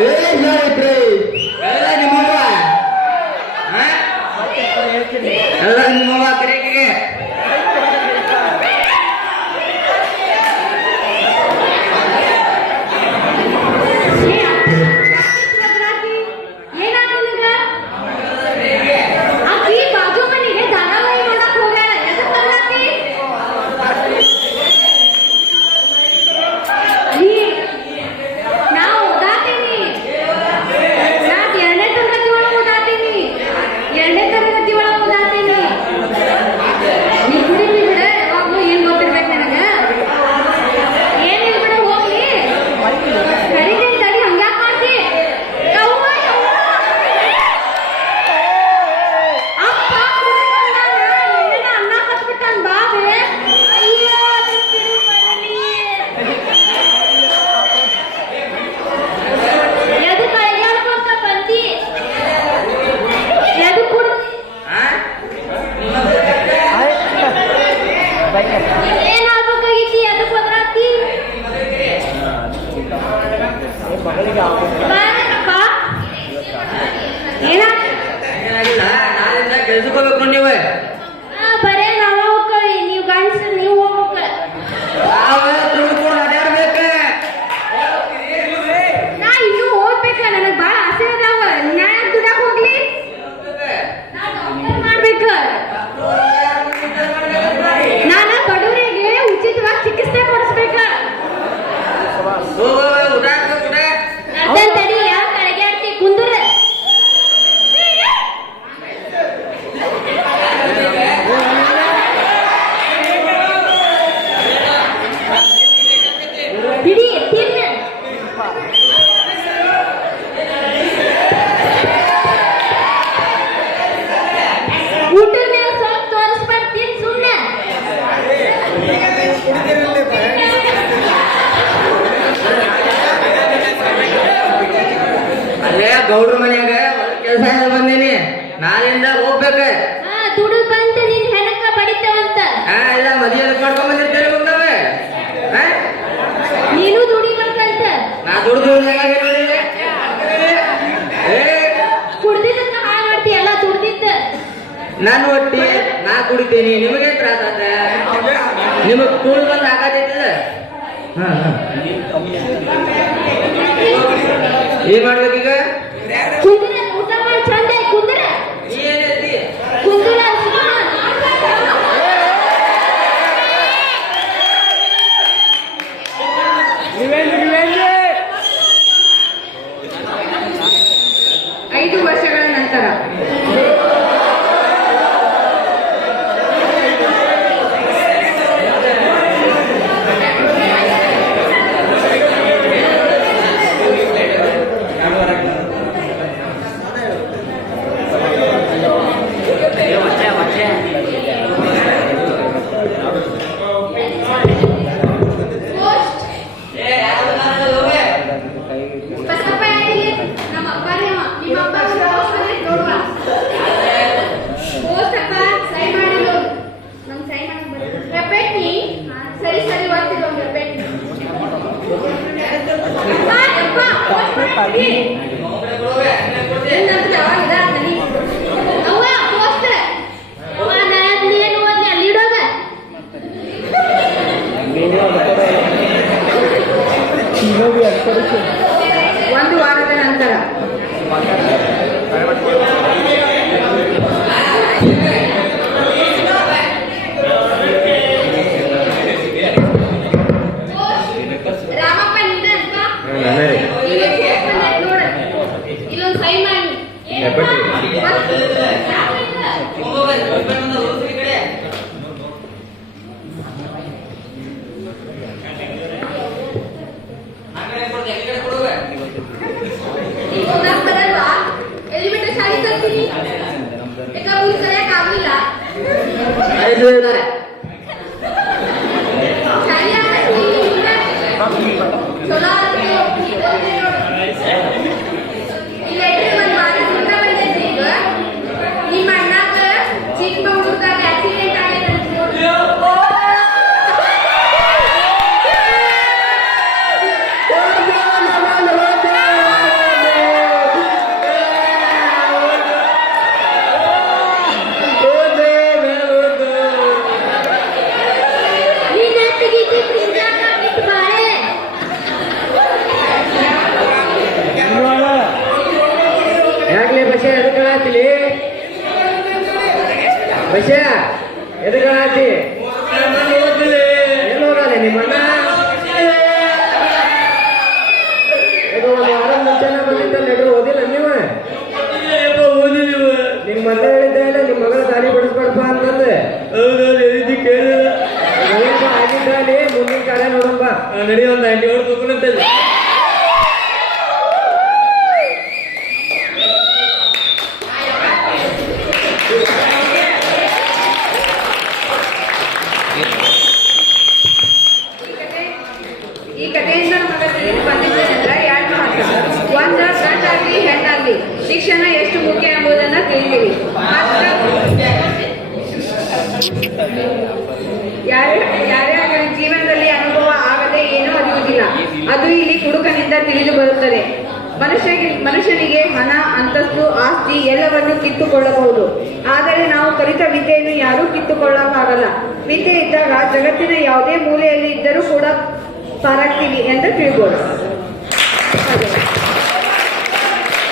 ಹೇಳ್ರಿ ಎಲ್ಲ ನಿಮ್ಮವ್ವ ಎಲ್ಲ ನಿಮ್ಮವ್ವ ಕರೆಗೆ ಕೆಲ್ಸಕೋಬೇಕು ನೀವೇ ಬರೇ ನಾವ ಹೋಗ್ಕೊಳ್ಳಿ ನೀವು ಗಂಡಸರು ನೀವು ಹೋಗ್ಬೇಕು ದುಡ್ಕೊಂಡು ಅಡ್ಯಾಡ್ಬೇಕ ನಾ ಇನ್ನೂ ಓದ್ಬೇಕ ನನಗೆ ಬಹಳ ಆಸೆ ಅದಾವ ನ್ಯಾಯ ದುಡಕ್ ಹೋಗ್ಲಿ ನಾ ಡಾಕ್ಟರ್ ಮಾಡ್ಬೇಕ ನಾನು ಬಡವರಿಗೆ ಉಚಿತವಾಗಿ ಚಿಕಿತ್ಸೆ ಕೊಡಿಸ್ಬೇಕ ಅದನ್ನ ತಡಿ ಯಾವ ಕಡೆಗೆ ಆಡ್ತಿ ಕುಂದ್ರ ಬಿಡಿ ತಿನ್ನ ಊಟದ ಮೇಲೆ ಸ್ವಲ್ಪ ತೋರಿಸ್ಬಾರ್ದು ತಿನ್ ಸುಮ್ಮನೆ ಅಲ್ಲೇ ಗೌಡ್ರ ಮನ್ಯಾಗ ಕೆಲಸ ಬಂದೀನಿ ನಾಳಿಂದ ಹೋಗ್ಬೇಕ ದುಡಿದು ಬಂತ ನಿನ್ ಹೆಣಕ್ಕ ಬಡಿತೇವಂತ ಇಲ್ಲ ಮದುವೆ ಮಾಡ್ಕೊಂಡ್ ಬಂದಿರ್ತೇನೆ ಬಂದವೆ ನೀನು ದುಡಿಬೇಕಂತ ನಾ ದುಡ್ದು ಕುಡ್ದಿದ್ದನ್ನ ಹಾಳು ಮಾಡ್ತಿ ಎಲ್ಲ ದುಡ್ದಿದ್ದ ನಾನು ಒಟ್ಟಿ ನಾ ಕುಡಿತೀನಿ ನಿಮಗೆ ತ್ರಾಸ ಆತ ನಿಮಗ್ ಕೂಳ್ ಬಂದ್ ಹಾಕತೈತದ ಏನ್ ಮಾಡ್ಬೇಕೀಗ ಕುಂದ್ರ ಊಟ ಮಾಡಿ ಚಂದ ಕುಂದ್ರ ಏನೈತಿ ಕುಂದ್ರ ಐದು ವರ್ಷಗಳ ನಂತರ ಬಸಪ್ಪ ಯಾರಿಲ್ಲ ನಮ್ಮ ಅಪ್ಪನೇ ನಿಮ್ಮ ಅಪ್ಪ ನೋಡುವ ಓಸಪ್ಪ ಸೈ ಮಾಡಿಲ್ಲ ನಮ್ ಸೈ ಮಾಡಿ ರೆಪೆಟ್ನಿ ಸರಿ ಸರಿ ಓದ್ತಿರೋ ರೆಪೆಟ್ನಿ ಒಂದು ವಾರದ ನಂತರ ರಾಮಪ್ಪ ನಿಂದ ನೋಡ ಇಲ್ಲೊಂದು ಸೈ ಮಾಡಿ ಎಲಿಮಿಟರ್ ಶಾಲೆ ತರ್ತೀನಿ ಯಾಕ ಊರು ಸರಿಯಾಗಿ ಆಗಲಿಲ್ಲ ಚಲೋ ಇಲ್ಲ ಒಂದು ವಾರ ಊಟ ಬಂದೈತಿ ಈಗ ನಿಮ್ಮ ಅಣ್ಣಾಗ ಚಿಕ್ಕ ಹುಡುಗಾಗ ಆಕ್ಸಿಡೆಂಟ್ ಆಗೈತೆ ಎದಕ್ಕಳಾತಿಲಿ ಬಸ್ಯ ಎದಕ್ಕಳಾತಿ ಏನು ಹೋಗಲ್ಲ ನಿಮ್ಮಣ್ಣ ಇದು ಒಂದು ವಾರ ಮುಂಚೆನ ಬಂದಿದ್ದಲ್ಲ ಇದು ಓದಿಲ್ಲ ನೀವು ನಿಮ್ಮ ಮನೆ ಹೇಳಿದ್ದೆ ನಿಮ್ಮ ಮಗಳ ದಾರಿ ಬಿಡಿಸ್ಕೊಡಪ್ಪ ಅಂತಂದೆ ಕೇಳಿಲ್ಲ ಆಗಿದ್ದಲ್ಲಿ ಮುಂದಿನ ಕಾಲ ನೋಡಪ್ಪ ನಡಿ ಒಂದು 97 ತಗೊಂಡಂತಲ್ಲಿ ಈ ಕಥೆಯಿಂದ ನಮಗೆ ತಿಳಿದು ಬಂದಿದ್ದೇನೆಂದ್ರೆ ಎರಡು ಮಾತು. ಒಂದು, ಗಂಡಾಗ್ಲಿ ಹೆಣ್ಣಾಗ್ಲಿ ಶಿಕ್ಷಣ ಎಷ್ಟು ಮುಖ್ಯ ಎಂಬುದನ್ನ ತಿಳಿದಿರಿ. ಯಾರ್ಯಾರ ಜೀವನದಲ್ಲಿ ಅನುಭವ ಆಗದೆ ಏನೂ ಅರಿಯುವುದಿಲ್ಲ. ಅದು ಇಲ್ಲಿ ಕುಡುಕನಿಂದ ತಿಳಿದು ಬರುತ್ತದೆ. ಮನುಷ್ಯನಿಗೆ ಹಣ, ಅಂತಸ್ತು, ಆಸ್ತಿ ಎಲ್ಲವನ್ನು ಕಿತ್ತುಕೊಳ್ಳಬಹುದು. ಆದರೆ ನಾವು ಕಲಿತ ವಿದ್ಯೆಯನ್ನು ಯಾರೂ ಕಿತ್ತುಕೊಳ್ಳಕ್ಕಾಗಲ್ಲ. ವಿದ್ಯೆ ಇದ್ದಾಗ ಜಗತ್ತಿನ ಯಾವುದೇ ಮೂಲೆಯಲ್ಲಿ ಇದ್ದರೂ ಕೂಡ ಪಾರಾಗ್ತೀವಿ ಎಂದು ತಿಳಿಬೋದು.